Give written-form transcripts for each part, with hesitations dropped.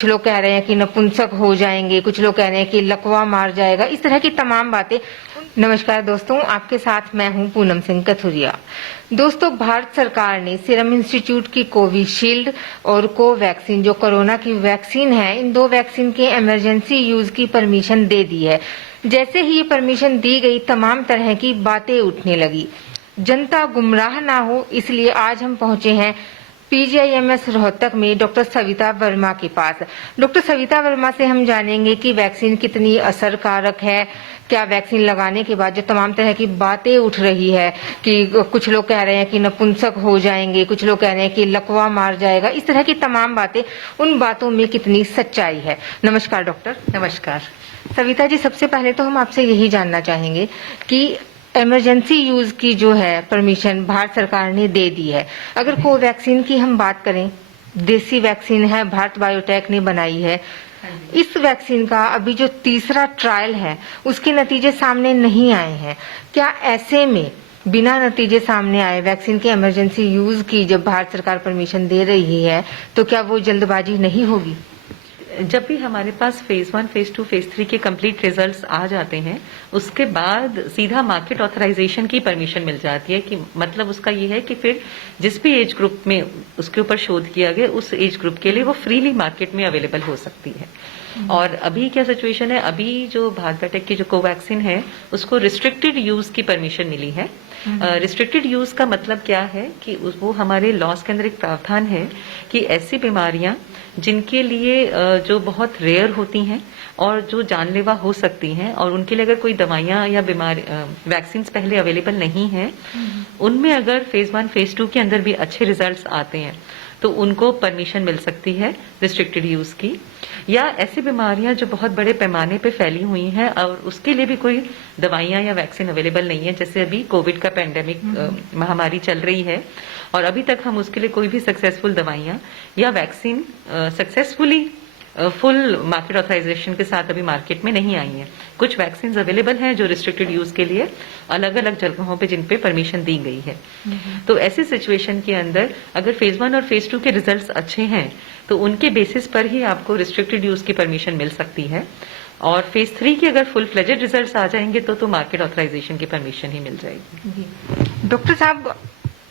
कुछ लोग कह रहे हैं कि नपुंसक हो जाएंगे, कुछ लोग कह रहे हैं कि लकवा मार जाएगा, इस तरह की तमाम बातें। नमस्कार दोस्तों, आपके साथ मैं हूं पूनम सिंह कथुरिया। दोस्तों, भारत सरकार ने सीरम इंस्टीट्यूट की कोविशील्ड और कोवैक्सीन, जो कोरोना की वैक्सीन है, इन दो वैक्सीन के इमरजेंसी यूज की परमिशन दे दी है। जैसे ही ये परमिशन दी गई, तमाम तरह की बातें उठने लगी। जनता गुमराह ना हो, इसलिए आज हम पहुंचे हैं पीजीआईएमएस रोहतक में डॉक्टर सविता वर्मा के पास। डॉक्टर सविता वर्मा से हम जानेंगे कि वैक्सीन कितनी असरकारक है, क्या वैक्सीन लगाने के बाद जो तमाम तरह की बातें उठ रही है कि कुछ लोग कह रहे हैं कि नपुंसक हो जाएंगे, कुछ लोग कह रहे हैं कि लकवा मार जाएगा, इस तरह की तमाम बातें, उन बातों में कितनी सच्चाई है। नमस्कार डॉक्टर। नमस्कार सविता जी, सबसे पहले तो हम आपसे यही जानना चाहेंगे कि इमरजेंसी यूज की जो है परमिशन भारत सरकार ने दे दी है। अगर कोवैक्सीन की हम बात करें, देसी वैक्सीन है, भारत बायोटेक ने बनाई है। इस वैक्सीन का अभी जो तीसरा ट्रायल है, उसके नतीजे सामने नहीं आए हैं। क्या ऐसे में बिना नतीजे सामने आए वैक्सीन के इमरजेंसी यूज की जब भारत सरकार परमिशन दे रही है, तो क्या वो जल्दबाजी नहीं होगी? जब भी हमारे पास फेज 1, फेज 2, फेज 3 के कंप्लीट रिजल्ट्स आ जाते हैं, उसके बाद सीधा मार्केट ऑथराइजेशन की परमिशन मिल जाती है। कि मतलब उसका ये है कि फिर जिस भी एज ग्रुप में उसके ऊपर शोध किया गया, उस एज ग्रुप के लिए वो फ्रीली मार्केट में अवेलेबल हो सकती है। और अभी क्या सिचुएशन है, अभी जो भारत बायोटेक की जो कोवैक्सीन है, उसको रिस्ट्रिक्टेड यूज की परमिशन मिली है। रिस्ट्रिक्टेड यूज का मतलब क्या है कि वो हमारे लॉस के अंदर एक प्रावधान है कि ऐसी बीमारियां जिनके लिए जो बहुत रेयर होती हैं और जो जानलेवा हो सकती हैं, और उनके लिए अगर कोई दवाइयां या बीमारी वैक्सीन पहले अवेलेबल नहीं है, उनमें अगर फेज 1, फेज 2 के अंदर भी अच्छे रिजल्ट्स आते हैं तो उनको परमिशन मिल सकती है रिस्ट्रिक्टेड यूज की। या ऐसी बीमारियां जो बहुत बड़े पैमाने पे फैली हुई हैं और उसके लिए भी कोई दवाइयां या वैक्सीन अवेलेबल नहीं है, जैसे अभी कोविड का पैंडेमिक महामारी चल रही है और अभी तक हम उसके लिए कोई भी सक्सेसफुल दवाइयां या vaccine successfully full market authorization के साथ अभी मार्केट में नहीं आई है। कुछ वैक्सीन अवेलेबल हैं जो रिस्ट्रिक्टेड यूज के लिए अलग अलग जगहों पे जिन पे परमिशन दी गई है। तो ऐसी सिचुएशन के अंदर अगर फेज 1 और फेज 2 के रिजल्ट्स अच्छे हैं तो उनके बेसिस पर ही आपको रिस्ट्रिक्टेड यूज की परमिशन मिल सकती है। और फेज 3 के अगर फुल फ्लेजेड रिजल्ट्स आ जाएंगे तो मार्केट ऑथराइजेशन की परमिशन ही मिल जाएगी। डॉक्टर साहब,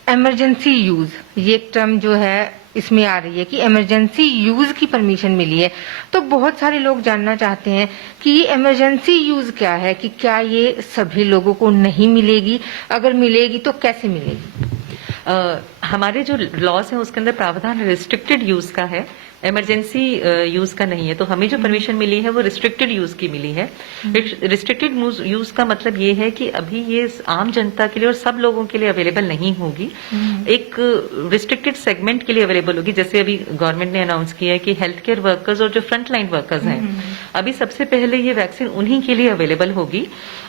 इमरजेंसी यूज, ये एक टर्म जो है इसमें आ रही है कि इमरजेंसी यूज की परमिशन मिली है, तो बहुत सारे लोग जानना चाहते हैं कि ये इमरजेंसी यूज क्या है, कि क्या ये सभी लोगों को नहीं मिलेगी, अगर मिलेगी तो कैसे मिलेगी? हमारे जो लॉज हैं उसके अंदर प्रावधान रिस्ट्रिक्टेड यूज का है, इमरजेंसी यूज का नहीं है। तो हमें जो परमिशन मिली है वो रिस्ट्रिक्टेड यूज की मिली है। रिस्ट्रिक्टेड यूज का मतलब ये है कि अभी ये आम जनता के लिए और सब लोगों के लिए अवेलेबल नहीं होगी, एक रिस्ट्रिक्टेड सेगमेंट के लिए अवेलेबल होगी। जैसे अभी गवर्नमेंट ने अनाउंस किया है कि हेल्थ केयर वर्कर्स और जो फ्रंट लाइन वर्कर्स हैं, अभी सबसे पहले ये वैक्सीन उन्हीं के लिए अवेलेबल होगी।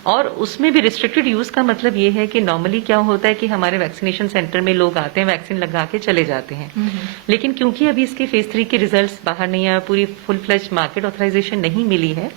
और उसमें भी रिस्ट्रिक्टेड यूज का मतलब ये है कि नॉर्मली क्या होता है कि हमारे वैक्सीनेशन सेंटर में लोग आते हैं, वैक्सीन लगा के चले जाते हैं, लेकिन क्योंकि अभी इसके फेज 3 के रिजल्ट्स बाहर नहीं आए, पूरी फुल फ्लेज मार्केट ऑथराइजेशन नहीं मिली है,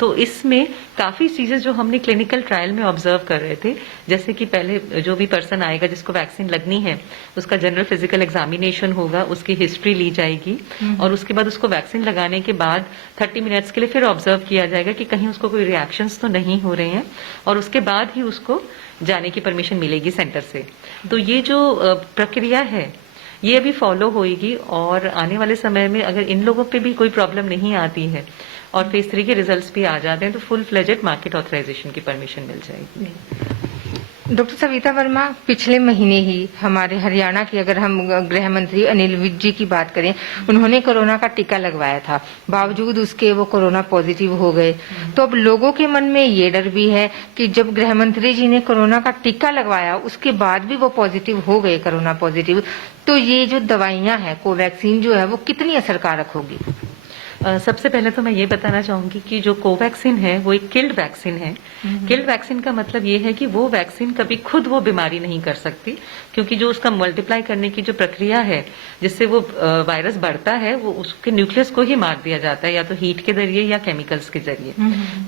तो इसमें काफी चीजें जो हमने क्लिनिकल ट्रायल में ऑब्जर्व कर रहे थे, जैसे कि पहले जो भी पर्सन आएगा जिसको वैक्सीन लगनी है, उसका जनरल फिजिकल एग्जामिनेशन होगा, उसकी हिस्ट्री ली जाएगी और उसके बाद उसको वैक्सीन लगाने के बाद 30 मिनट्स के लिए फिर ऑब्जर्व किया जाएगा कि कहीं उसको कोई रिएक्शंस तो नहीं हो रहे हैं, और उसके बाद ही उसको जाने की परमिशन मिलेगी सेंटर से। तो ये जो प्रक्रिया है ये अभी फॉलो होएगी, और आने वाले समय में अगर इन लोगों पे भी कोई प्रॉब्लम नहीं आती है और फेज 3 के रिजल्ट्स भी आ जाते हैं तो फुल फ्लेजेड मार्केट ऑथराइजेशन की परमिशन मिल जाएगी। डॉक्टर सविता वर्मा, पिछले महीने ही हमारे हरियाणा की अगर हम गृह मंत्री अनिल विज जी की बात करें, उन्होंने कोरोना का टीका लगवाया था, बावजूद उसके वो कोरोना पॉजिटिव हो गए। तो अब लोगों के मन में ये डर भी है कि जब गृह मंत्री जी ने कोरोना का टीका लगवाया उसके बाद भी वो पॉजिटिव हो गए, कोरोना पॉजिटिव, तो ये जो दवाइयां हैं, कोवैक्सीन जो है, वो कितनी असरकारक होगी? सबसे पहले तो मैं ये बताना चाहूंगी कि जो कोवैक्सीन है वो एक किल्ड वैक्सीन है। किल्ड वैक्सीन का मतलब ये है कि वो वैक्सीन कभी खुद वो बीमारी नहीं कर सकती, क्योंकि जो उसका मल्टीप्लाई करने की जो प्रक्रिया है जिससे वो वायरस बढ़ता है, वो उसके न्यूक्लियस को ही मार दिया जाता है, या तो हीट के जरिए या केमिकल्स के जरिए।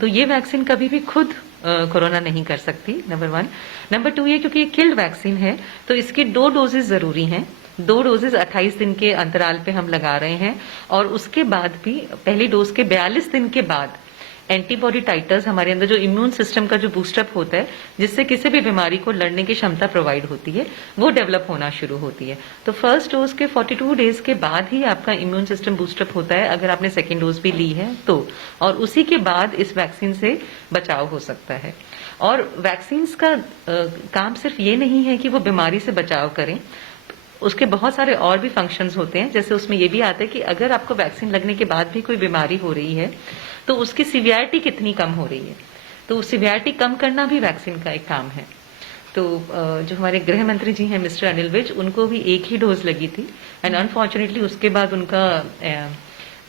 तो ये वैक्सीन कभी भी खुद कोरोना नहीं कर सकती, नंबर 1। नंबर 2 ये क्योंकि ये किल्ड वैक्सीन है तो इसकी 2 डोजेज जरूरी हैं। 2 डोजेज 28 दिन के अंतराल पे हम लगा रहे हैं, और उसके बाद भी पहली डोज के 42 दिन के बाद एंटीबॉडी टाइटर्स हमारे अंदर, जो इम्यून सिस्टम का जो बूस्टअप होता है जिससे किसी भी बीमारी को लड़ने की क्षमता प्रोवाइड होती है, वो डेवलप होना शुरू होती है। तो फर्स्ट डोज के 42 डेज के बाद ही आपका इम्यून सिस्टम बूस्टअप होता है, अगर आपने सेकेंड डोज भी ली है तो, और उसी के बाद इस वैक्सीन से बचाव हो सकता है। और वैक्सीन का काम सिर्फ ये नहीं है कि वो बीमारी से बचाव करें, उसके बहुत सारे और भी फंक्शंस होते हैं। जैसे उसमें ये भी आता है कि अगर आपको वैक्सीन लगने के बाद भी कोई बीमारी हो रही है तो उसकी सिवियरिटी कितनी कम हो रही है, तो सिवियरिटी कम करना भी वैक्सीन का एक काम है। तो जो हमारे गृह मंत्री जी हैं मिस्टर अनिल विज, उनको भी एक ही डोज लगी थी, एंड अनफॉर्चुनेटली उसके बाद उनका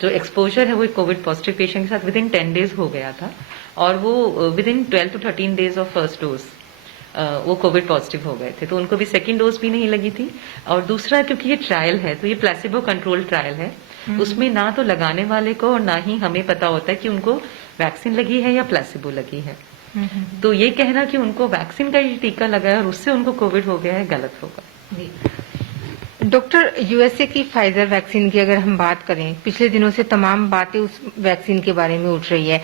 जो एक्सपोजर है वो कोविड पॉजिटिव पेशेंट के साथ विद इन 10 डेज हो गया था, और वो with in 12 to 13 days of first dose वो कोविड पॉजिटिव हो गए थे। तो उनको भी सेकेंड डोज भी नहीं लगी थी। और दूसरा, क्योंकि ये ट्रायल है तो ये प्लेसिबो कंट्रोल ट्रायल है, उसमें ना तो लगाने वाले को और ना ही हमें पता होता है कि उनको वैक्सीन लगी है या प्लेसिबो लगी है। तो ये कहना कि उनको वैक्सीन का ही टीका लगा है और उससे उनको कोविड हो गया है, गलत होगा। डॉक्टर, यूएसए की फाइजर वैक्सीन की अगर हम बात करें, पिछले दिनों से तमाम बातें उस वैक्सीन के बारे में उठ रही है।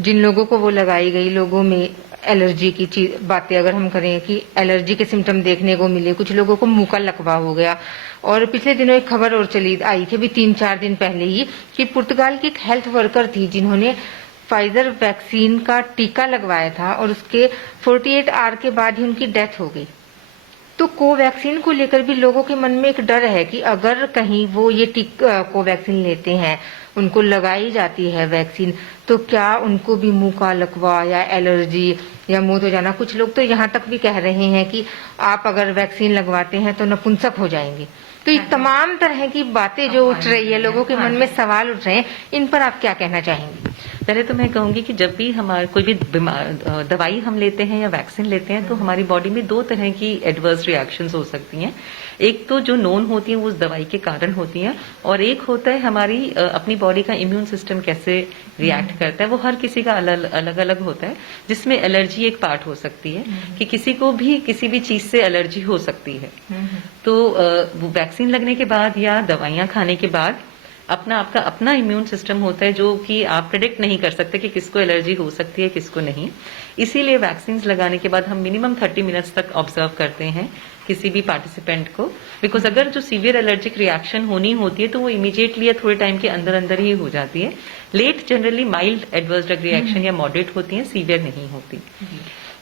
जिन लोगों को वो लगाई गई, लोगों में एलर्जी की बातें अगर हम करें कि एलर्जी के सिम्टम देखने को मिले, कुछ लोगों को मुंह का लकवा हो गया। और पिछले दिनों एक खबर और आई थी, अभी 3-4 दिन पहले ही, कि पुर्तगाल की एक हेल्थ वर्कर थी जिन्होंने फाइजर वैक्सीन का टीका लगवाया था और उसके 48 आवर के बाद ही उनकी डेथ हो गई। तो कोवैक्सीन को लेकर भी लोगों के मन में एक डर है कि अगर कहीं वो ये कोवैक्सीन लेते हैं, उनको लगाई जाती है वैक्सीन, तो क्या उनको भी मुंह का लकवा या एलर्जी या मुंह धो जाना, कुछ लोग तो यहाँ तक भी कह रहे हैं कि आप अगर वैक्सीन लगवाते हैं तो नपुंसक हो जाएंगे। तो ये तमाम तरह की बातें जो उठ रही है, लोगों के मन में सवाल उठ रहे हैं, इन पर आप क्या कहना चाहेंगे? पहले तो मैं कहूंगी कि जब भी हमारे कोई भी दवाई हम लेते हैं या वैक्सीन लेते हैं तो हमारी बॉडी में 2 तरह की एडवर्स रिएक्शंस हो सकती हैं। एक तो जो नोन होती है वो उस दवाई के कारण होती हैं, और एक होता है हमारी अपनी बॉडी का इम्यून सिस्टम कैसे रिएक्ट करता है। वो हर किसी का अलग अलग होता है, जिसमें एलर्जी एक पार्ट हो सकती है कि किसी को भी किसी भी चीज से एलर्जी हो सकती है। तो वैक्सीन लगने के बाद या दवाइयां खाने के बाद आपका अपना इम्यून सिस्टम होता है, जो कि आप प्रेडिक्ट नहीं कर सकते कि किसको एलर्जी हो सकती है किसको नहीं। इसीलिए वैक्सीन लगाने के बाद हम मिनिमम 30 मिनट्स तक ऑब्जर्व करते हैं किसी भी पार्टिसिपेंट को, बिकॉज अगर जो सीवियर एलर्जिक रिएक्शन होनी होती है तो वो इमीडिएटली या थोड़े टाइम के अंदर अंदर ही हो जाती है। Let generally mild adverse drug reaction या मॉडरेट होती है, सीवियर नहीं होती।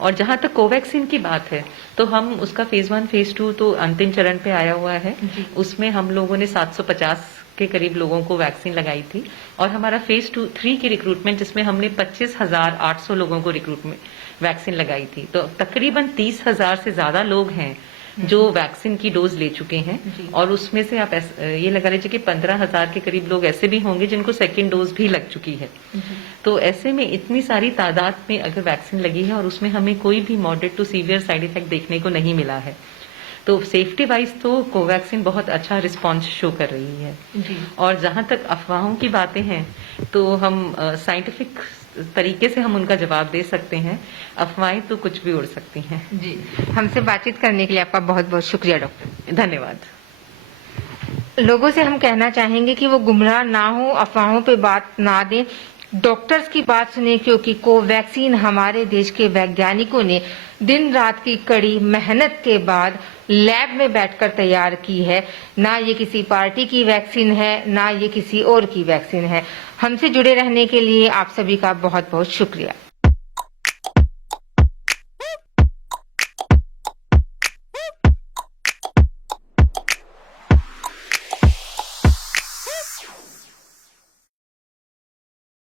और जहां तक कोवैक्सीन की बात है तो हम उसका फेज 1 फेज 2 तो अंतिम चरण पे आया हुआ है। उसमें हम लोगों ने 750 के करीब लोगों को वैक्सीन लगाई थी, और हमारा फेज 3 की रिक्रूटमेंट, जिसमें हमने 25,800 लोगों को रिक्रूटमेंट वैक्सीन लगाई थी। तो तकरीबन 30,000 से ज्यादा लोग हैं जो वैक्सीन की डोज ले चुके हैं, और उसमें से आप ये लगा लीजिए कि 15,000 के करीब लोग ऐसे भी होंगे जिनको सेकेंड डोज भी लग चुकी है। तो ऐसे में इतनी सारी तादाद में अगर वैक्सीन लगी है और उसमें हमें कोई भी moderate to severe side effect देखने को नहीं मिला है, तो सेफ्टी वाइज तो कोवैक्सीन बहुत अच्छा रिस्पांस शो कर रही है। और जहां तक अफवाहों की बातें हैं तो हम साइंटिफिक तरीके से हम उनका जवाब दे सकते हैं। अफवाहें तो कुछ भी उड़ सकती हैं। जी, हमसे बातचीत करने के लिए आपका बहुत बहुत शुक्रिया डॉक्टर। धन्यवाद। लोगों से हम कहना चाहेंगे कि वो गुमराह ना हो, अफवाहों पे बात ना दें, डॉक्टर्स की बात सुने, क्योंकि कोवैक्सीन हमारे देश के वैज्ञानिकों ने दिन रात की कड़ी मेहनत के बाद लैब में बैठकर तैयार की है। ना ये किसी पार्टी की वैक्सीन है, ना ये किसी और की वैक्सीन है। हमसे जुड़े रहने के लिए आप सभी का बहुत बहुत शुक्रिया।